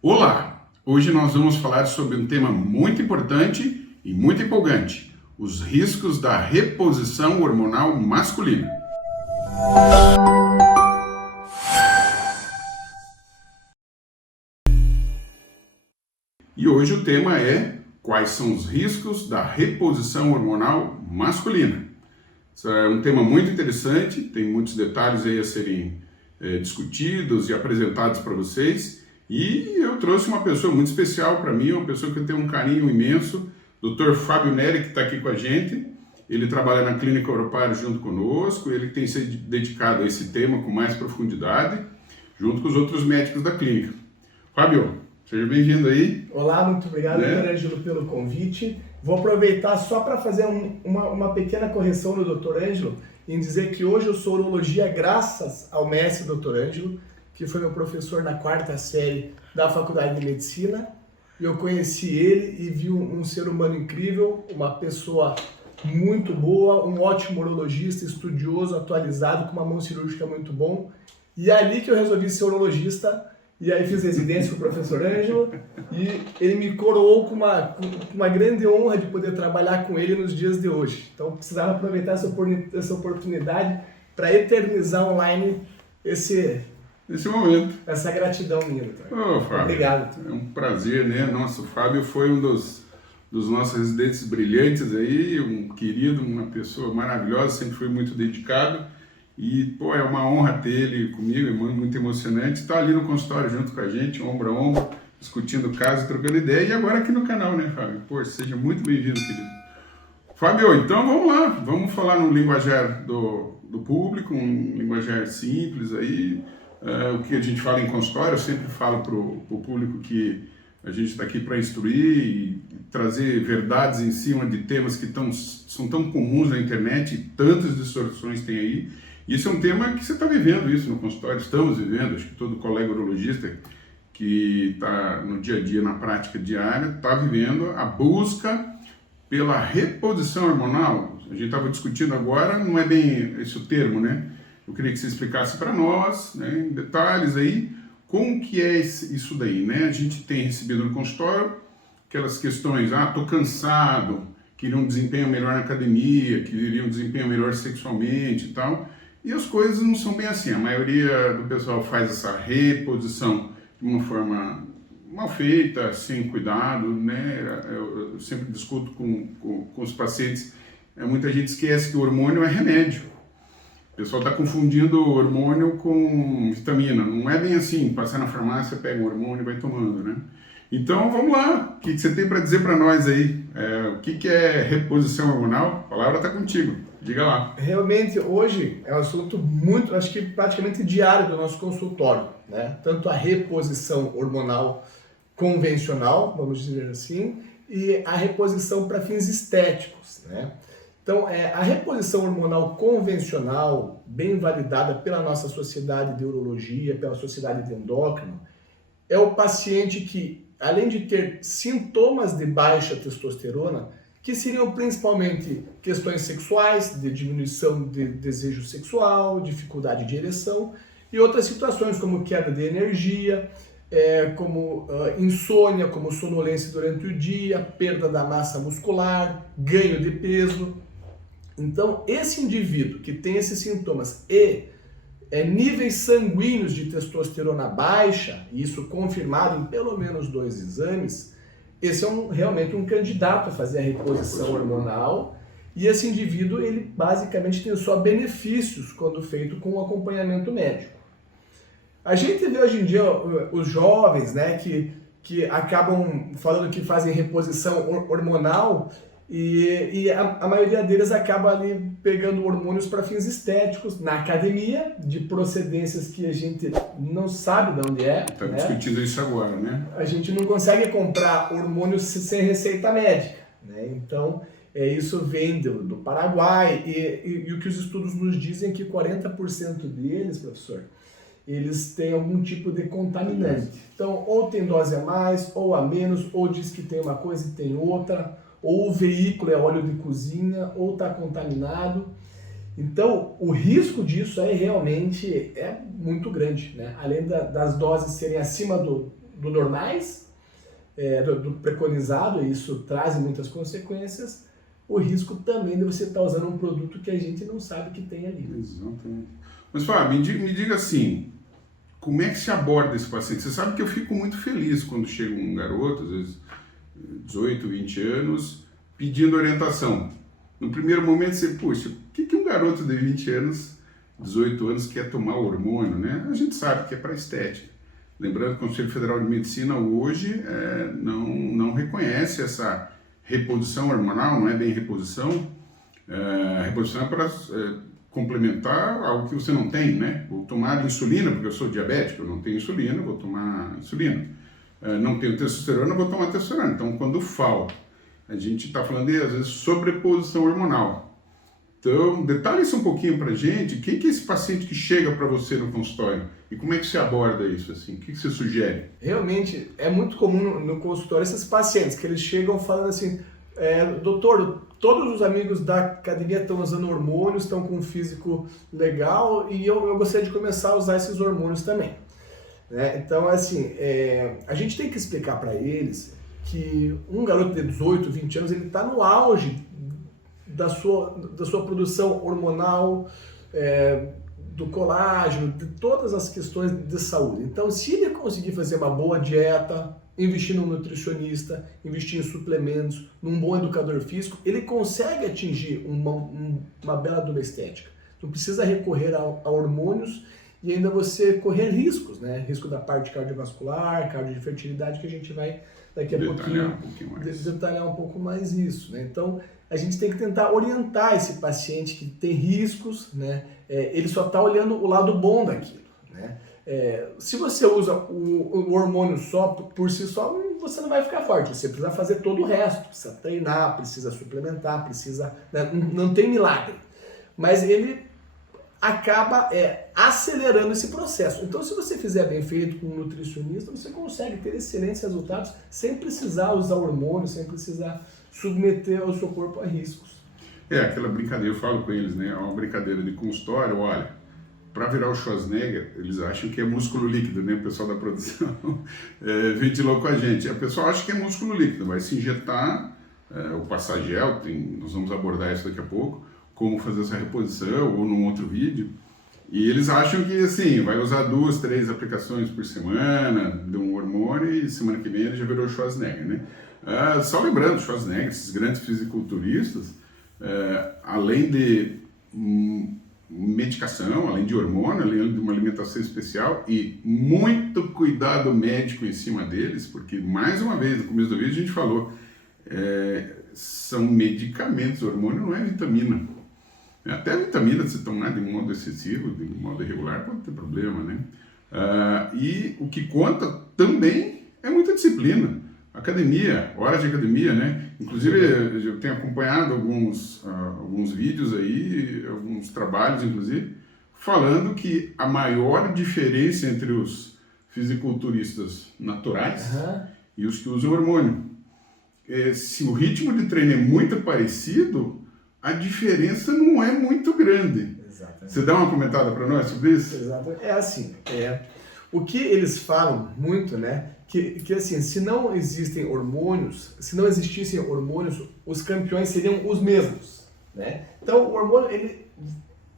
Olá! Hoje nós vamos falar sobre um tema muito importante e muito empolgante: os riscos da reposição hormonal masculina. E hoje o tema é: quais são os riscos da reposição hormonal masculina? Isso é um tema muito interessante, tem muitos detalhes aí a serem discutidos e apresentados para vocês. E eu trouxe uma pessoa muito especial para mim, uma pessoa que eu tenho um carinho imenso, Dr. Fábio Neri, que está aqui com a gente. Ele trabalha na Clínica Oropar junto conosco, ele tem se dedicado a esse tema com mais profundidade, junto com os outros médicos da clínica. Fábio, seja bem-vindo aí. Olá, muito obrigado, Dr. Ângelo, pelo convite. Vou aproveitar só para fazer uma pequena correção no Dr. Ângelo, em dizer que hoje eu sou urologia graças ao mestre Dr. Ângelo, que foi meu professor na 4ª série da Faculdade de Medicina. Eu conheci ele e vi um ser humano incrível, uma pessoa muito boa, um ótimo urologista, estudioso, atualizado, com uma mão cirúrgica muito bom. E é ali que eu resolvi ser urologista. E aí fiz residência com o professor Ângelo e ele me coroou com uma grande honra de poder trabalhar com ele nos dias de hoje. Então precisava aproveitar essa oportunidade para eternizar online esse momento. Essa gratidão minha, doutor. Fábio, obrigado. É um prazer, né? Nossa, o Fábio foi um dos nossos residentes brilhantes aí, um querido, uma pessoa maravilhosa, sempre foi muito dedicado. E, é uma honra ter ele comigo, é muito emocionante. Está ali no consultório junto com a gente, ombro a ombro, discutindo o caso, trocando ideia. E agora aqui no canal, né, Fábio? Seja muito bem-vindo, querido. Fábio, então vamos lá. Vamos falar no linguajar do público, um linguajar simples aí. O que a gente fala em consultório, eu sempre falo para o público que a gente está aqui para instruir e trazer verdades em cima de temas que são tão comuns na internet e tantas distorções tem aí. Isso é um tema que você está vivendo isso no consultório, estamos vivendo, acho que todo colega urologista que está no dia a dia, na prática diária, está vivendo a busca pela reposição hormonal. A gente estava discutindo agora, não é bem esse o termo, né? Eu queria que você explicasse para nós, né, em detalhes aí, como que é isso daí, né? A gente tem recebido no consultório aquelas questões, estou cansado, queria um desempenho melhor na academia, queria um desempenho melhor sexualmente e tal. E as coisas não são bem assim, a maioria do pessoal faz essa reposição de uma forma mal feita, sem cuidado, né? Eu sempre discuto com os pacientes, muita gente esquece que o hormônio é remédio. O pessoal está confundindo hormônio com vitamina, não é bem assim, passar na farmácia, pega um hormônio e vai tomando, né? Então vamos lá, o que você tem para dizer para nós aí? O que é reposição hormonal? A palavra está contigo. Diga lá. Realmente, hoje é um assunto muito, acho que praticamente diário do nosso consultório, né? Tanto a reposição hormonal convencional, vamos dizer assim, e a reposição para fins estéticos, né? Então, a reposição hormonal convencional, bem validada pela nossa sociedade de urologia, pela sociedade de endócrino, é o paciente que, além de ter sintomas de baixa testosterona, que seriam principalmente questões sexuais, de diminuição de desejo sexual, dificuldade de ereção, e outras situações como queda de energia, como insônia, como sonolência durante o dia, perda da massa muscular, ganho de peso. Então, esse indivíduo que tem esses sintomas e níveis sanguíneos de testosterona baixa, e isso confirmado em pelo menos 2 exames, esse é realmente um candidato a fazer a reposição hormonal, e esse indivíduo, ele basicamente tem só benefícios quando feito com o acompanhamento médico. A gente vê hoje em dia os jovens, né, que acabam falando que fazem reposição hormonal, e a maioria deles acaba ali pegando hormônios para fins estéticos na academia, de procedências que a gente não sabe de onde é. Está discutindo isso agora, né? A gente não consegue comprar hormônios sem receita médica, né? Então, isso vem do Paraguai, e o que os estudos nos dizem é que 40% deles, professor, eles têm algum tipo de contaminante. Então, ou tem dose a mais, ou a menos, ou diz que tem uma coisa e tem outra, ou o veículo é óleo de cozinha, ou está contaminado. Então, o risco disso realmente é muito grande, né? Além das doses serem acima do normais, do preconizado, e isso traz muitas consequências, o risco também de você estar usando um produto que a gente não sabe que tem ali. Exatamente. Mas, Fábio, me diga assim, como é que se aborda esse paciente? Você sabe que eu fico muito feliz quando chega um garoto, às vezes 18, 20 anos, pedindo orientação. No primeiro momento você, puxa, o que um garoto de 20 anos, 18 anos, quer tomar hormônio, né? A gente sabe que é para estética. Lembrando que o Conselho Federal de Medicina hoje não reconhece essa reposição hormonal, não é bem reposição. A reposição é para complementar algo que você não tem, né? Vou tomar insulina porque eu sou diabético, eu não tenho insulina, vou tomar insulina. Não tenho testosterona, vou tomar testosterona. Então, quando falta, a gente está falando de, às vezes, sobreposição hormonal. Então, detalhe isso um pouquinho para a gente. Quem que é esse paciente que chega para você no consultório? E como é que você aborda isso? Assim? O que você sugere? Realmente, é muito comum no consultório esses pacientes que eles chegam falando assim, doutor, todos os amigos da academia estão usando hormônios, estão com um físico legal e eu gostaria de começar a usar esses hormônios também. Então, assim, a gente tem que explicar para eles que um garoto de 18, 20 anos, ele está no auge da sua produção hormonal, do colágeno, de todas as questões de saúde. Então, se ele conseguir fazer uma boa dieta, investir num nutricionista, investir em suplementos, num bom educador físico, ele consegue atingir uma bela de uma estética. Não precisa recorrer a hormônios e ainda você correr riscos, né? Risco da parte cardiovascular, cardiofertilidade, que a gente vai daqui a pouquinho detalhar um pouco mais isso, né? Então, a gente tem que tentar orientar esse paciente que tem riscos, né? Ele só está olhando o lado bom daquilo, né? Se você usa o hormônio só por si só, você não vai ficar forte. Você precisa fazer todo o resto, precisa treinar, precisa suplementar, precisa, né? Não tem milagre. Mas ele acaba acelerando esse processo. Então, se você fizer bem feito com um nutricionista, você consegue ter excelentes resultados sem precisar usar hormônio, sem precisar submeter o seu corpo a riscos. Aquela brincadeira, eu falo com eles, né? É uma brincadeira de consultório, olha, para virar o Schwarzenegger, eles acham que é músculo líquido, né? O pessoal da produção ventilou com a gente. A pessoa acha que é músculo líquido, vai se injetar, ou passar gel, nós vamos abordar isso daqui a pouco, como fazer essa reposição, ou num outro vídeo. E eles acham que, assim, vai usar 2, 3 aplicações por semana de um hormônio e semana que vem ele já virou Schwarzenegger, né? Só lembrando, Schwarzenegger, esses grandes fisiculturistas, além de medicação, além de hormônio, além de uma alimentação especial e muito cuidado médico em cima deles, porque, mais uma vez, no começo do vídeo a gente falou, são medicamentos, hormônio não é vitamina. Até a vitamina, se tomar de modo excessivo, de modo irregular, pode ter problema, né? E o que conta também é muita disciplina. Academia, horas de academia, né? Inclusive, eu tenho acompanhado alguns vídeos aí, alguns trabalhos, inclusive, falando que a maior diferença entre os fisiculturistas naturais e os que usam hormônio, se o ritmo de treino é muito parecido, a diferença não é muito grande. Exatamente. Você dá uma comentada para nós sobre isso? Exatamente. Assim, o que eles falam muito, né? Que assim, se não existissem hormônios, os campeões seriam os mesmos, né? Então, o hormônio,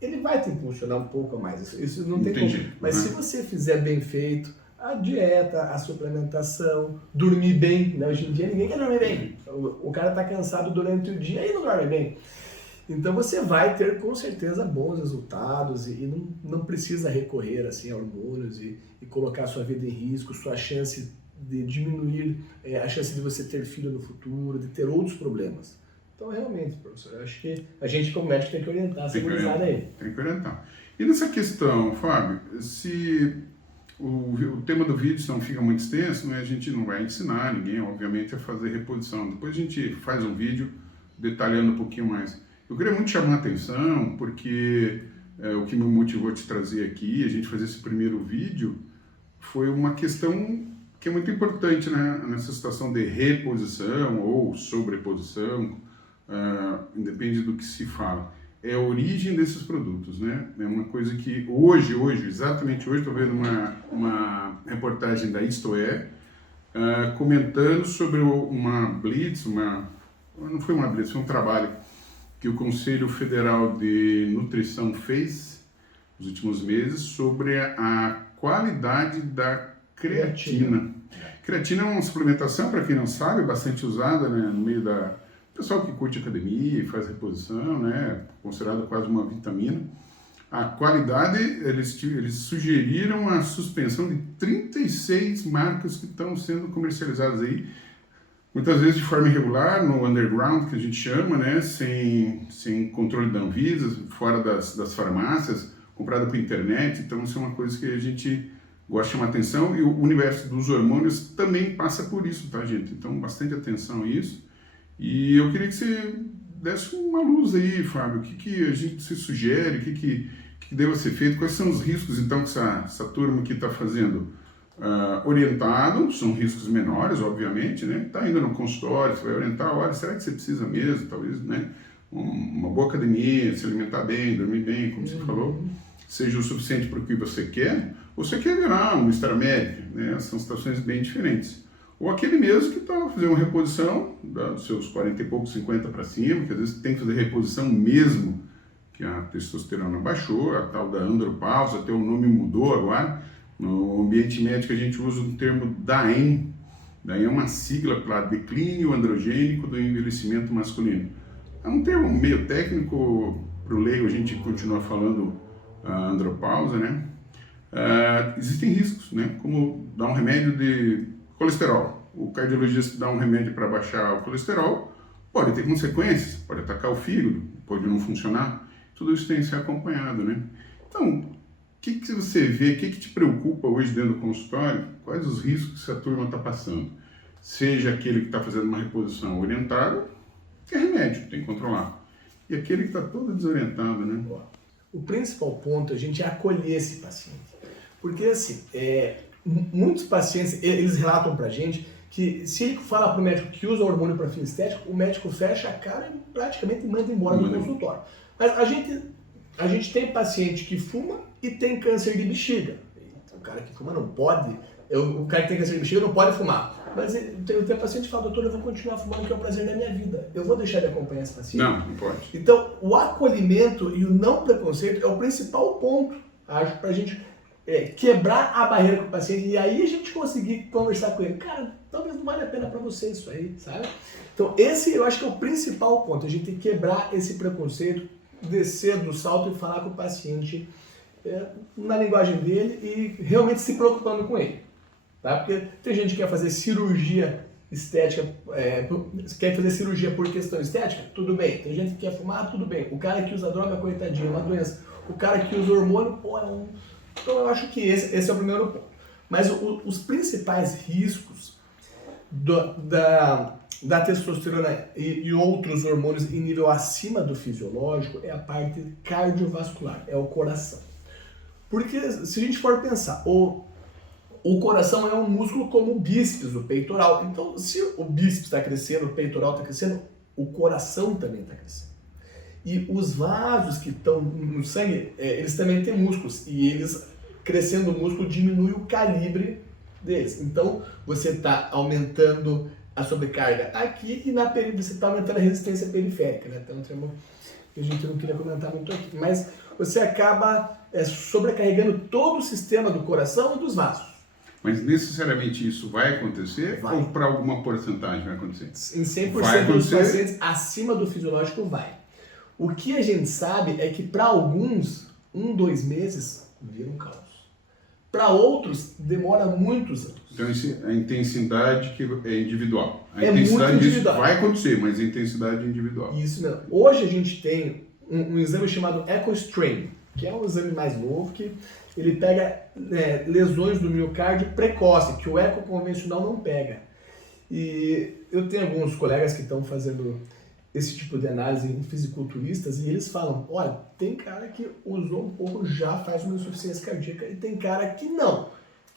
ele vai te impulsionar um pouco a mais, isso não tem como. Mas se você fizer bem feito, a dieta, a suplementação, dormir bem, né? Hoje em dia ninguém quer dormir bem. O cara está cansado durante o dia e não dorme bem. Então você vai ter com certeza bons resultados e não precisa recorrer assim, a hormônios e colocar sua vida em risco, sua chance de diminuir a chance de você ter filho no futuro, de ter outros problemas. Então realmente, professor, eu acho que a gente como médico tem que orientar essa gurizada aí. Tem que orientar. E nessa questão, Fábio, se o tema do vídeo não fica muito extenso, né, a gente não vai ensinar ninguém, obviamente, a fazer reposição. Depois a gente faz um vídeo detalhando um pouquinho mais. Eu queria muito chamar a atenção, porque o que me motivou a te trazer aqui, a gente fazer esse primeiro vídeo, foi uma questão que é muito importante, né, nessa situação de reposição ou sobreposição, independe do que se fala. É a origem desses produtos, né? É uma coisa que exatamente hoje, estou vendo uma reportagem da Isto É, comentando sobre uma blitz, não foi uma blitz, foi um trabalho que o Conselho Federal de Nutrição fez nos últimos meses sobre a qualidade da creatina. Creatina é uma suplementação, para quem não sabe, bastante usada, né, no meio da pessoal que curte academia e faz reposição, né, considerada quase uma vitamina. A qualidade, eles sugeriram a suspensão de 36 marcas que estão sendo comercializadas aí, muitas vezes de forma irregular, no underground, que a gente chama, né, sem controle da Anvisa, fora das farmácias, comprada por internet. Então isso é uma coisa que a gente gosta de chamar atenção, e o universo dos hormônios também passa por isso, tá, gente? Então bastante atenção a isso. E eu queria que você desse uma luz aí, Fábio, o que a gente se sugere, o que deva ser feito, quais são os riscos, então, que essa turma que está fazendo orientado, são riscos menores, obviamente, né? Está indo no consultório, você vai orientar, olha, será que você precisa mesmo, talvez, né? Uma boa academia, se alimentar bem, dormir bem, como você falou, seja o suficiente para o que você quer, ou você quer virar um extramédico, né? São situações bem diferentes. Ou aquele mesmo que está fazendo uma reposição dos seus 40 e poucos, 50 para cima, que às vezes tem que fazer reposição mesmo, que a testosterona baixou, a tal da andropausa, até o nome mudou agora. No ambiente médico a gente usa o termo DAEM. DAEM é uma sigla para declínio androgênico do envelhecimento masculino. É um termo meio técnico, para o leigo a gente continua falando andropausa, né? Existem riscos, né? Como dar um remédio de colesterol. O cardiologista dá um remédio para baixar o colesterol, pode ter consequências, pode atacar o fígado, pode não funcionar. Tudo isso tem que ser acompanhado, né? Então, o que você vê, o que te preocupa hoje dentro do consultório? Quais os riscos que essa turma está passando? Seja aquele que está fazendo uma reposição orientada, que é remédio, tem que controlar. E aquele que está todo desorientado, né? O principal ponto é a gente acolher esse paciente. Porque, assim, muitos pacientes, eles relatam pra gente que se ele fala pro médico que usa hormônio para fim estético, o médico fecha a cara e praticamente manda embora do consultório. Mas a gente tem paciente que fuma e tem câncer de bexiga. Então, o cara que fuma não pode, o cara que tem câncer de bexiga não pode fumar. Mas eu tenho paciente que fala, doutor, eu vou continuar fumando, que é o prazer da minha vida. Eu vou deixar de acompanhar esse paciente? Não pode. Então, o acolhimento e o não preconceito é o principal ponto, acho, pra gente quebrar a barreira com o paciente e aí a gente conseguir conversar com ele. Cara, talvez não valha a pena para você isso aí, sabe? Então, esse eu acho que é o principal ponto, a gente tem que quebrar esse preconceito, descer do salto e falar com o paciente na linguagem dele e realmente se preocupando com ele. Tá? Porque tem gente que quer fazer cirurgia estética, quer fazer cirurgia por questão estética, tudo bem. Tem gente que quer fumar, tudo bem. O cara que usa droga, coitadinho, é uma doença. O cara que usa hormônio, Então eu acho que esse é o primeiro ponto. Mas os principais riscos da testosterona e outros hormônios em nível acima do fisiológico é a parte cardiovascular, é o coração. Porque se a gente for pensar, o coração é um músculo como o bíceps, o peitoral. Então, se o bíceps está crescendo, o peitoral está crescendo, o coração também está crescendo. E os vasos que estão no sangue, eles também têm músculos. E eles, crescendo o músculo, diminui o calibre deles. Então, você está aumentando a sobrecarga aqui e você está aumentando a resistência periférica. Né? Então, é um termo que a gente não queria comentar muito aqui. Mas você acaba sobrecarregando todo o sistema do coração e dos vasos. Mas necessariamente isso vai acontecer ou para alguma porcentagem vai acontecer? Em 100% dos pacientes acima do fisiológico vai. O que a gente sabe é que para alguns, 2 meses vira um caos. Para outros, demora muitos anos. Então a intensidade que é individual. A intensidade muito individual. Vai acontecer, mas a intensidade é individual. Isso mesmo. Hoje a gente tem um exame chamado EchoStream, que é um exame mais novo que ele pega lesões do miocárdio precoce, que o eco convencional não pega. E eu tenho alguns colegas que estão fazendo esse tipo de análise em fisiculturistas e eles falam, olha, tem cara que usou um pouco, já faz uma insuficiência cardíaca e tem cara que não,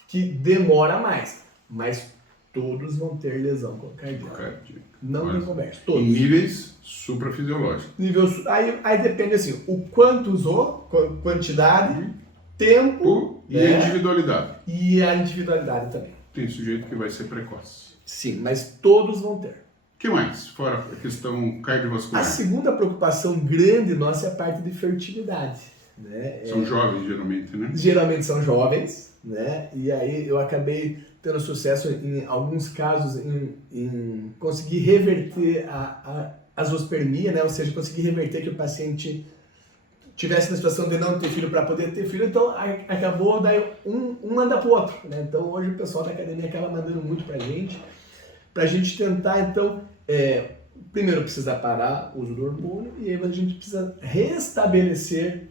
que demora mais, mas todos vão ter lesão cardíaca. Não tem conversa, todos. Em níveis suprafisiológicos. Aí depende assim, o quanto usou, quantidade, tempo e a individualidade. E a individualidade também. tem sujeito que vai ser precoce. Sim, mas todos vão ter. O que mais? Fora a questão cardiovascular. A segunda preocupação grande nossa é a parte de fertilidade. Né? São jovens, geralmente, né? Geralmente são jovens, né? E aí eu acabei tendo sucesso em alguns casos em conseguir reverter a zoospermia, né? Ou seja, conseguir reverter que o paciente tivesse na situação de não ter filho para poder ter filho, então acabou, daí um anda pro outro, né? Então hoje o pessoal da academia acaba mandando muito pra gente tentar, então, primeiro precisa parar o uso do hormônio e aí a gente precisa restabelecer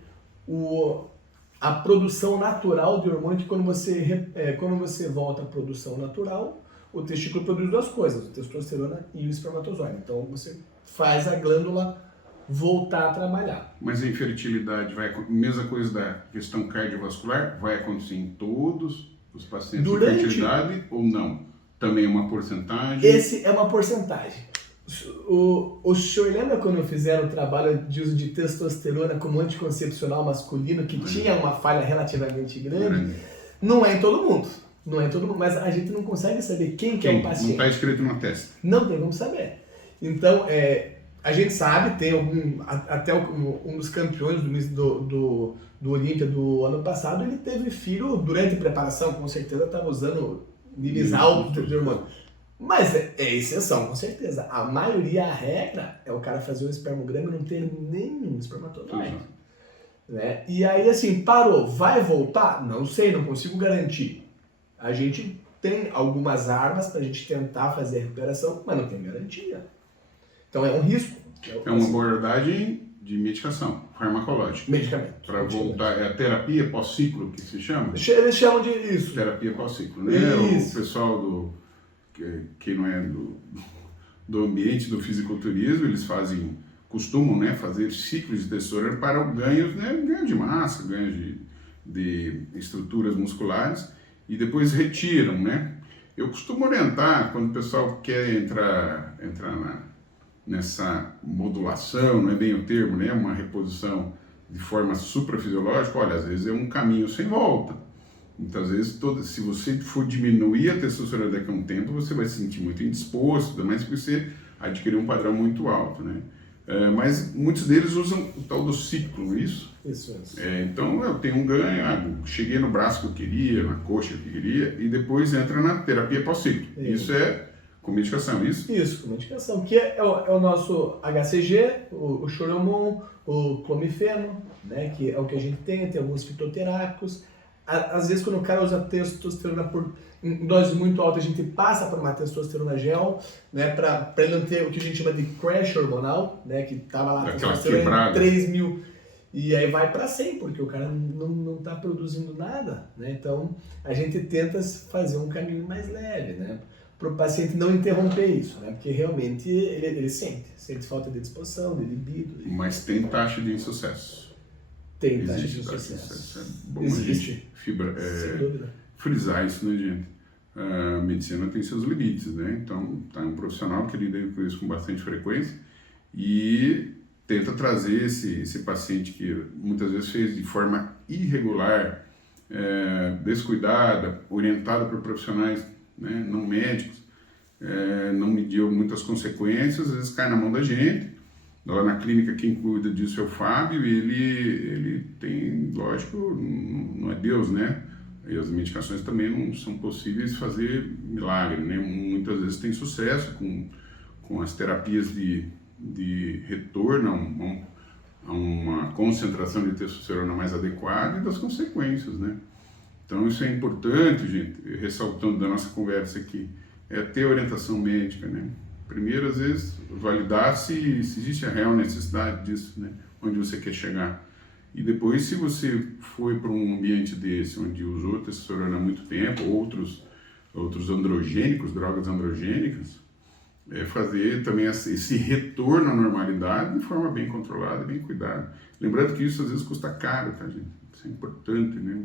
a produção natural de hormônio, que quando você volta à produção natural, o testículo produz duas coisas, a testosterona e o espermatozoide. Então você faz a glândula voltar a trabalhar. Mas a infertilidade, mesma coisa da questão cardiovascular, vai acontecer em todos os pacientes de infertilidade ou não? Também é uma porcentagem? Esse é uma porcentagem. O senhor lembra quando fizeram o trabalho de uso de testosterona como anticoncepcional masculino, que tinha uma falha relativamente grande? Não é em todo mundo. Não é em todo mundo, mas a gente não consegue saber quem é o paciente. Não está escrito na testa. Não tem como saber. Então, a gente sabe, tem até um dos campeões do Olímpia do ano passado, ele teve filho durante a preparação, com certeza estava usando níveis altos de hormônio. Mas é exceção, com certeza. A maioria, a regra, é o cara fazer um espermograma e não ter nenhum espermatozoide. Né? E aí, assim, parou, vai voltar? Não sei, não consigo garantir. A gente tem algumas armas pra gente tentar fazer a recuperação, mas não tem garantia. Então é um risco. É uma abordagem de medicação farmacológica. Medicamento. Para voltar, é a terapia pós-ciclo que se chama? Eles chamam de isso. Terapia pós-ciclo, né? Isso. O pessoal que não é do ambiente do fisiculturismo, eles costumam, né, fazer ciclos de testosterona para ganhos, né, ganho de massa, ganho de estruturas musculares, e depois retiram, né? Eu costumo orientar quando o pessoal quer entrar nessa modulação, não é bem o termo, né? Uma reposição de forma suprafisiológica, olha, às vezes é um caminho sem volta. Muitas vezes, se você for diminuir a testosterona daqui a um tempo, você vai se sentir muito indisposto, ainda mais porque você adquiriu um padrão muito alto, né? Mas muitos deles usam o tal do ciclo, isso? Isso. Então eu tenho um ganho, cheguei no braço que eu queria, na coxa que eu queria, e depois entra na terapia pós-ciclo. Isso é com medicação, isso? Isso, com medicação, que é o nosso HCG, o Choromon, o clomifeno, né, que é o que a gente tem alguns fitoterápicos. Às vezes, quando o cara usa testosterona em dose muito alta, a gente passa para uma testosterona gel, né, para ele não ter o que a gente chama de crash hormonal, né, que estava lá testosterona em 3.000, e aí vai para 100, porque o cara não está produzindo nada, né? Então a gente tenta fazer um caminho mais leve, né, para o paciente não interromper isso, né, porque realmente ele sente falta de disposição, de libido. Mas tem taxa de insucesso. Tem taxa de sucesso. É bom Existe. Sem dúvida. Frisar isso, né, gente? A medicina tem seus limites, né? Então, tá um profissional que lida com isso com bastante frequência e tenta trazer esse paciente que muitas vezes fez de forma irregular, descuidada, orientada por profissionais, né, não médicos, não mediu muitas consequências, às vezes cai na mão da gente. Lá na clínica, quem cuida disso é o Fábio, e ele tem, lógico, não é Deus, né? E as medicações também não são possíveis fazer milagre, né? Muitas vezes tem sucesso com as terapias de retorno a uma concentração de testosterona mais adequada e das consequências, né? Então isso é importante, gente, ressaltando da nossa conversa aqui, é ter orientação médica, né? Primeiro, às vezes, validar se existe a real necessidade disso, né? Onde você quer chegar. E depois, se você foi para um ambiente desse, onde usou testosterona há muito tempo, outros androgênicos, drogas androgênicas, fazer também esse retorno à normalidade de forma bem controlada, bem cuidada. Lembrando que isso às vezes custa caro, tá, gente? Isso é importante, né?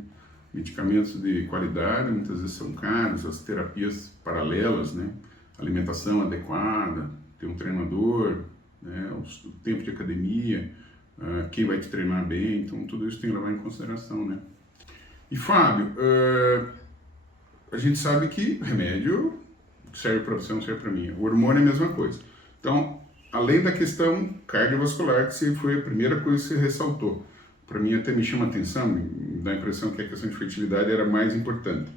Medicamentos de qualidade muitas vezes são caros, as terapias paralelas, né? Alimentação adequada, ter um treinador, né? O tempo de academia, quem vai te treinar bem, então tudo isso tem que levar em consideração, né? E Fábio, a gente sabe que remédio serve para você, não serve para mim. O hormônio é a mesma coisa. Então, além da questão cardiovascular, que foi a primeira coisa que você ressaltou, para mim até me chama a atenção, me dá a impressão que a questão de fertilidade era mais importante.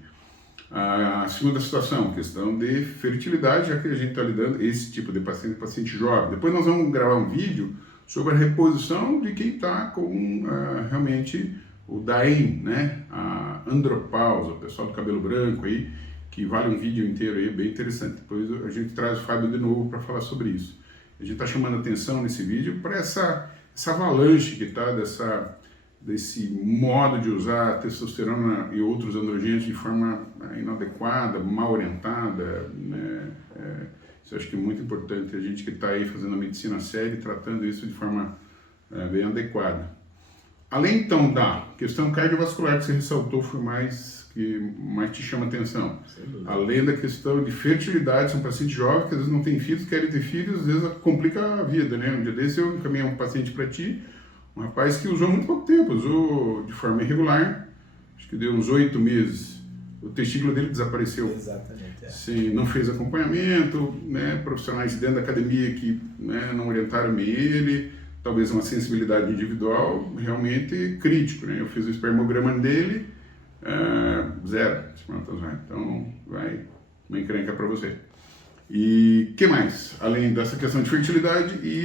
A segunda situação, questão de fertilidade, já que a gente está lidando esse tipo de paciente jovem. Depois nós vamos gravar um vídeo sobre a reposição de quem está com realmente o DAEM, né? A andropausa, o pessoal do cabelo branco aí, que vale um vídeo inteiro aí, bem interessante. Depois a gente traz o Fábio de novo para falar sobre isso. A gente está chamando a atenção nesse vídeo para essa avalanche que está desse modo de usar testosterona e outros androgênios de forma inadequada, mal orientada, né? Isso eu acho que é muito importante, a gente que está aí fazendo a medicina séria e tratando isso de forma bem adequada. Além então da questão cardiovascular que você ressaltou, foi que mais te chama a atenção. Além da questão de fertilidade, são pacientes jovens que às vezes não têm filhos, querem ter filhos, às vezes complica a vida, né? Um dia desse eu encaminhei um paciente para ti, um rapaz que usou muito pouco tempo, usou de forma irregular, acho que deu uns 8 meses. O testículo dele desapareceu. Exatamente. Sim, não fez acompanhamento, né? Profissionais dentro da academia que, né, não orientaram bem ele, talvez uma sensibilidade individual realmente crítico, né? Eu fiz o espermograma dele, 0 espermatozoide, então vai uma encrenca para você. E que mais? Além dessa questão de fertilidade e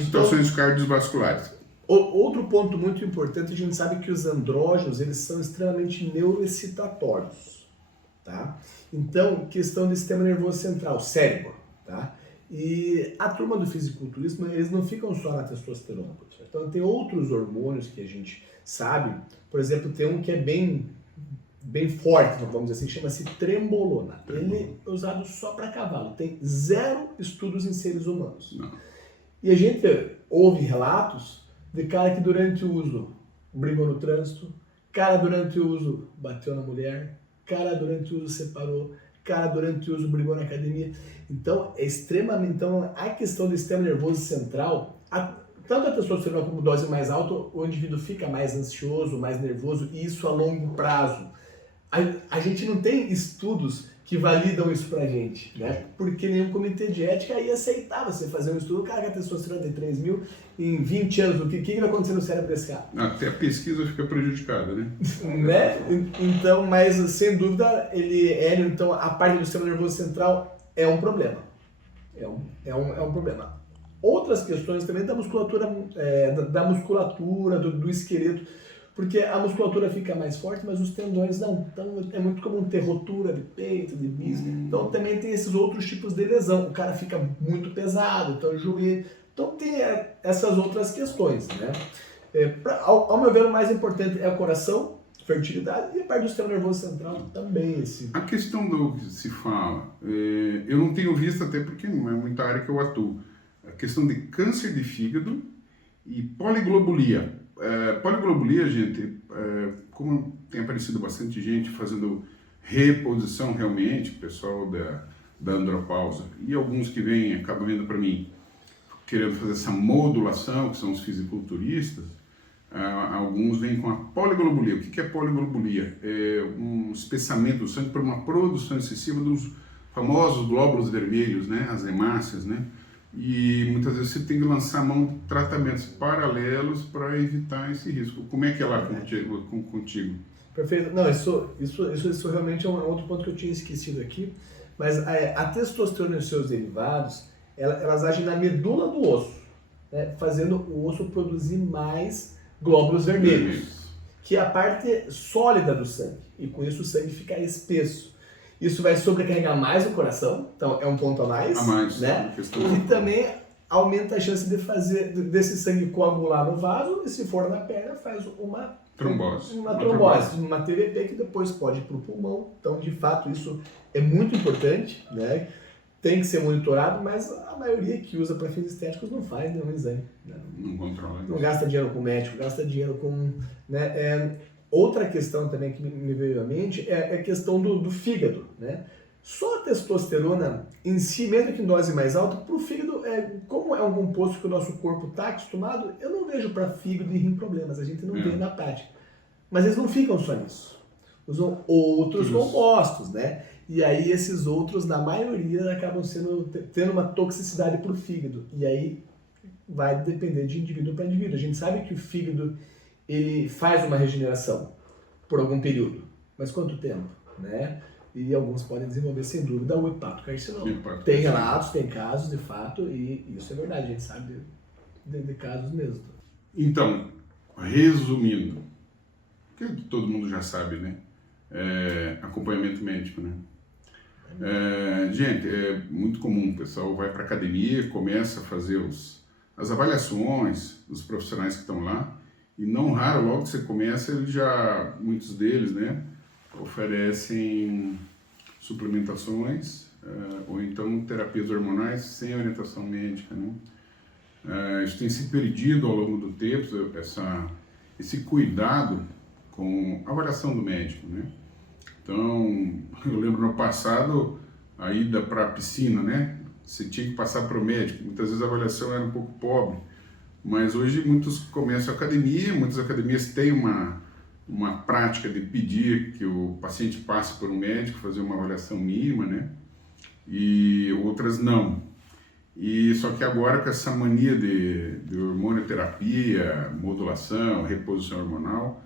situações cardiovasculares. Outro ponto muito importante, a gente sabe que os andrógenos, eles são extremamente neuroexcitatórios, tá? Então, questão do sistema nervoso central, cérebro, tá? E a turma do fisiculturismo, eles não ficam só na testosterona, então tem outros hormônios que a gente sabe, por exemplo, tem um que é bem forte, vamos dizer assim, chama-se trembolona. Ele é usado só para cavalo, tem 0 estudos em seres humanos. Não. E a gente ouve relatos de cara que durante o uso brigou no trânsito, cara durante o uso bateu na mulher, cara durante o uso separou, cara durante o uso brigou na academia. Então, é extremamente... Então, a questão do sistema nervoso central, tanto a testosterona como dose mais alta, o indivíduo fica mais ansioso, mais nervoso, e isso a longo prazo. A gente não tem estudos que validam isso pra gente, né? Porque nenhum comitê de ética ia aceitar você fazer um estudo, cara, que a testosterona tem 3 mil em 20 anos, o que vai acontecer no cérebro desse cara? Até a pesquisa fica prejudicada, né? Né? Então, mas sem dúvida, então a parte do sistema nervoso central é um problema. É um problema. Outras questões também da musculatura, do esqueleto, porque a musculatura fica mais forte, mas os tendões não. Então é muito comum ter rotura de peito, de bíceps. Então também tem esses outros tipos de lesão. O cara fica muito pesado, então o joelho. Então tem essas outras questões, né? Ao meu ver, o mais importante é o coração, fertilidade, e a parte do sistema nervoso central também. A questão do que se fala, eu não tenho visto, até porque não é muita área que eu atuo, a questão de câncer de fígado e poliglobulia. Poliglobulia, gente, como tem aparecido bastante gente fazendo reposição realmente, o pessoal da andropausa, e alguns que acabam vindo para mim querendo fazer essa modulação, que são os fisiculturistas, alguns vêm com a poliglobulia. O que é poliglobulia? É um espessamento do sangue por uma produção excessiva dos famosos glóbulos vermelhos, né? As hemácias, né? E muitas vezes você tem que lançar mão de tratamentos paralelos para evitar esse risco. Como é que é lá contigo? Perfeito. Não, isso realmente é um outro ponto que eu tinha esquecido aqui, mas a testosterona e os seus derivados, elas agem na medula do osso, né, fazendo o osso produzir mais glóbulos vermelhos, que é a parte sólida do sangue, e com isso o sangue fica espesso. Isso vai sobrecarregar mais o coração, então é um ponto a mais, né? E também aumenta a chance de fazer desse sangue coagular no vaso, e se for na perna, faz uma trombose, uma TVP, que depois pode ir para o pulmão. Então, de fato, isso é muito importante, né? Tem que ser monitorado, mas a maioria que usa para fins estéticos não faz nenhum exame, né? Não controla isso. Não gasta dinheiro com médico, gasta dinheiro com... Né? Outra questão também que me veio à mente é a questão do fígado, né? Só a testosterona em si, mesmo que em dose mais alta, para o fígado, como é um composto que o nosso corpo está acostumado, eu não vejo para fígado e rim problemas, a gente não vê na prática. Mas eles não ficam só nisso. usam outros compostos, né? E aí esses outros, na maioria, acabam tendo uma toxicidade para o fígado. E aí vai depender de indivíduo para indivíduo. A gente sabe que o fígado ele faz uma regeneração por algum período, mas quanto tempo, né? E alguns podem desenvolver, sem dúvida, o hepatocarcinoma. Tem relatos, tem casos, de fato, e isso é verdade, a gente sabe de casos mesmo. Então, resumindo, que todo mundo já sabe, né? Acompanhamento médico, né? Gente, é muito comum, o pessoal vai para academia, começa a fazer as avaliações dos profissionais que estão lá, e não raro, logo que você começa, muitos deles, né, oferecem suplementações ou então terapias hormonais sem orientação médica, né? Isso tem se perdido ao longo do tempo, esse cuidado com a avaliação do médico, né? Então, eu lembro no passado, a ida para a piscina, né? Você tinha que passar para o médico, muitas vezes a avaliação era um pouco pobre, mas hoje muitos começam a academia, muitas academias têm uma prática de pedir que o paciente passe por um médico, fazer uma avaliação mínima, né? E outras não. E só que agora com essa mania de hormonioterapia, modulação, reposição hormonal,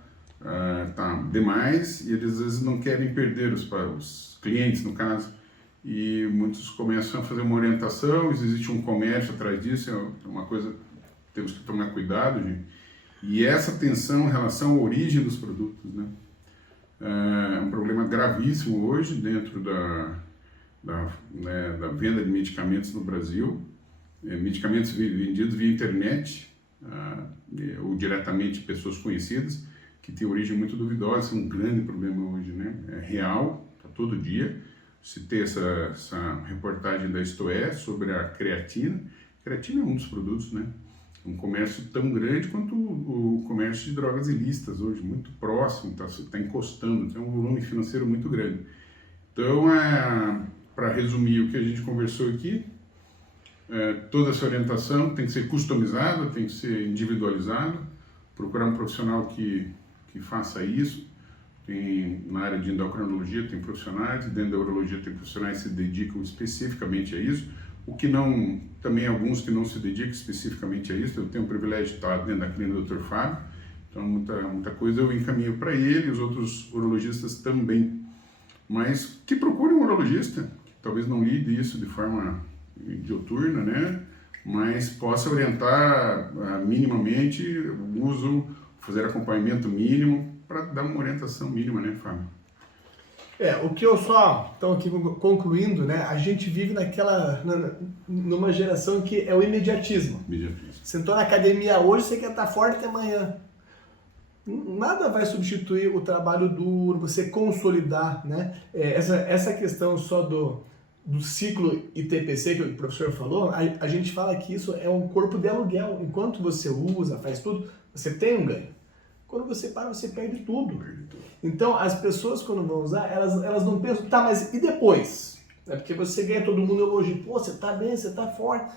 tá demais, e eles às vezes não querem perder os clientes, no caso, e muitos começam a fazer uma orientação, existe um comércio atrás disso, é uma coisa temos que tomar cuidado, gente. E essa tensão em relação à origem dos produtos, né? É um problema gravíssimo hoje dentro da venda de medicamentos no Brasil. Medicamentos vendidos via internet ou diretamente de pessoas conhecidas, que tem origem muito duvidosa, isso é um grande problema hoje, né? É real, tá todo dia. Citei essa reportagem da Isto É sobre a creatina. Creatina é um dos produtos, né? Um comércio tão grande quanto o comércio de drogas ilícitas hoje, muito próximo, está encostando, tem um volume financeiro muito grande. Então, para resumir o que a gente conversou aqui, toda essa orientação tem que ser customizada, tem que ser individualizada, procurar um profissional que faça isso. Na área de endocrinologia tem profissionais, e dentro da urologia tem profissionais que se dedicam especificamente a isso. O que não, também alguns que não se dedicam especificamente a isso. Eu tenho o privilégio de estar dentro da clínica do Dr. Fábio, então muita coisa eu encaminho para ele, os outros urologistas também. Mas que procure um urologista, que talvez não lide isso de forma dioturna, né? Mas possa orientar minimamente o uso, fazer acompanhamento mínimo, para dar uma orientação mínima, né, Fábio? O que eu só, então aqui concluindo, né, a gente vive numa geração que é o imediatismo. Você entrou na academia hoje, você quer estar forte amanhã. Nada vai substituir o trabalho duro, você consolidar, né? Essa questão só do ciclo ITPC que o professor falou, a gente fala que isso é um corpo de aluguel. Enquanto você usa, faz tudo, você tem um ganho. Quando você para, você perde tudo. Então, as pessoas, quando vão usar, elas não pensam, tá, mas e depois? É porque você ganha, todo mundo elogio, pô, você tá bem, você tá forte.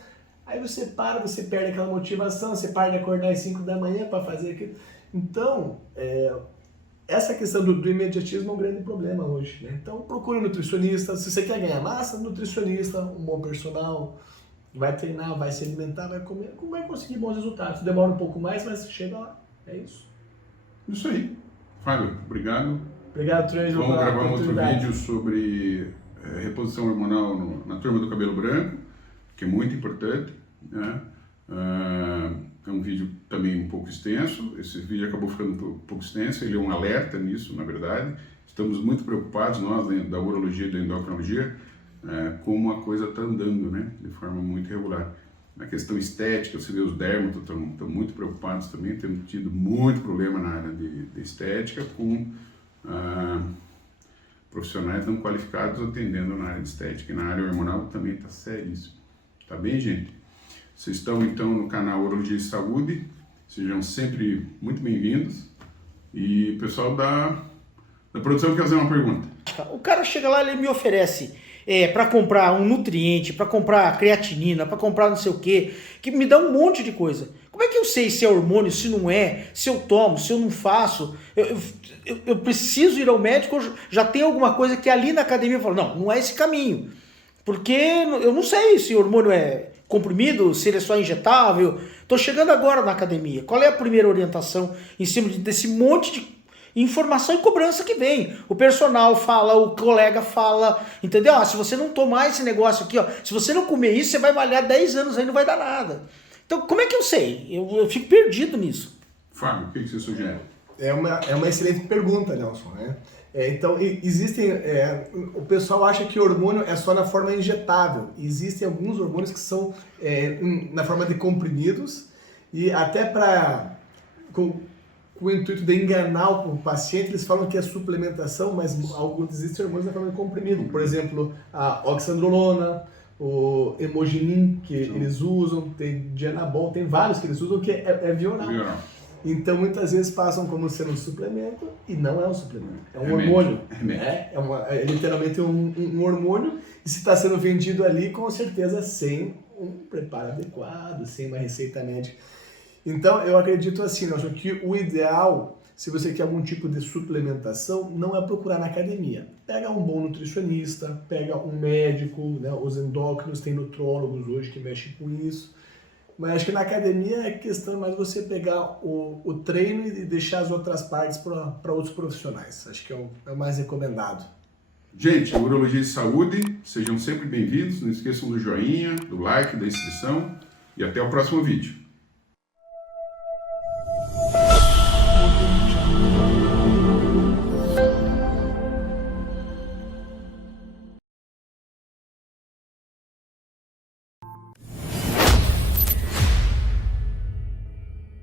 Aí você para, você perde aquela motivação, você para de acordar às 5 da manhã para fazer aquilo. Então, essa questão do imediatismo é um grande problema hoje, né? Então, procure um nutricionista. Se você quer ganhar massa, nutricionista, um bom personal, vai treinar, vai se alimentar, vai comer, vai conseguir bons resultados. Demora um pouco mais, mas chega lá. É isso. Isso aí. Fábio, obrigado. Obrigado, Três. Vamos gravar um outro vídeo sobre reposição hormonal na turma do cabelo branco, que é muito importante, né? É um vídeo também um pouco extenso. Esse vídeo acabou ficando um pouco extenso, ele é um alerta nisso, na verdade. Estamos muito preocupados, nós, da urologia e da endocrinologia, como a coisa está andando, né? De forma muito irregular. Na questão estética, você vê os dermatos estão muito preocupados também, temos tido muito problema na área de estética com profissionais não qualificados atendendo na área de estética. E na área hormonal também está seríssimo. Tá bem, gente? Vocês estão então no canal Urologia e Saúde, sejam sempre muito bem-vindos. E o pessoal da produção quer fazer uma pergunta. O cara chega lá e ele me oferece para comprar um nutriente, para comprar creatinina, para comprar não sei o quê, que me dá um monte de coisa. Como é que eu sei se é hormônio, se não é, se eu tomo, se eu não faço? Eu preciso ir ao médico, já tem alguma coisa que ali na academia eu falo, não é esse caminho. Porque eu não sei se o hormônio é comprimido, se ele é só injetável. Estou chegando agora na academia. Qual é a primeira orientação em cima desse monte de informação e cobrança que vem? O personal fala, o colega fala, entendeu? Se você não tomar esse negócio aqui, se você não comer isso, você vai malhar 10 anos aí, não vai dar nada. Então, como é que eu sei? Eu fico perdido nisso. Fábio, o que você sugere? É uma excelente pergunta, Nelson, né? Então, existem... o pessoal acha que hormônio é só na forma injetável. Existem alguns hormônios que são na forma de comprimidos e até com o intuito de enganar o paciente, eles falam que é suplementação, mas existem hormônios na forma de comprimido. Por exemplo, a oxandrolona, o Hemogenin, que eles usam, tem Dianabol, tem vários que eles usam que é via oral. Então, muitas vezes passam como sendo um suplemento e não é um suplemento. É um hormônio. É literalmente um hormônio. E se está sendo vendido ali, com certeza sem um preparo adequado, sem uma receita médica. Então, eu acredito assim, Nelson, que o ideal, se você quer algum tipo de suplementação, não é procurar na academia. Pega um bom nutricionista, pega um médico, né? Os endócrinos, tem nutrólogos hoje que mexem com isso. Mas acho que na academia é questão mais você pegar o treino e deixar as outras partes para outros profissionais. Acho que é o mais recomendado. Gente, Urologia e Saúde, sejam sempre bem-vindos. Não esqueçam do joinha, do like, da inscrição e até o próximo vídeo.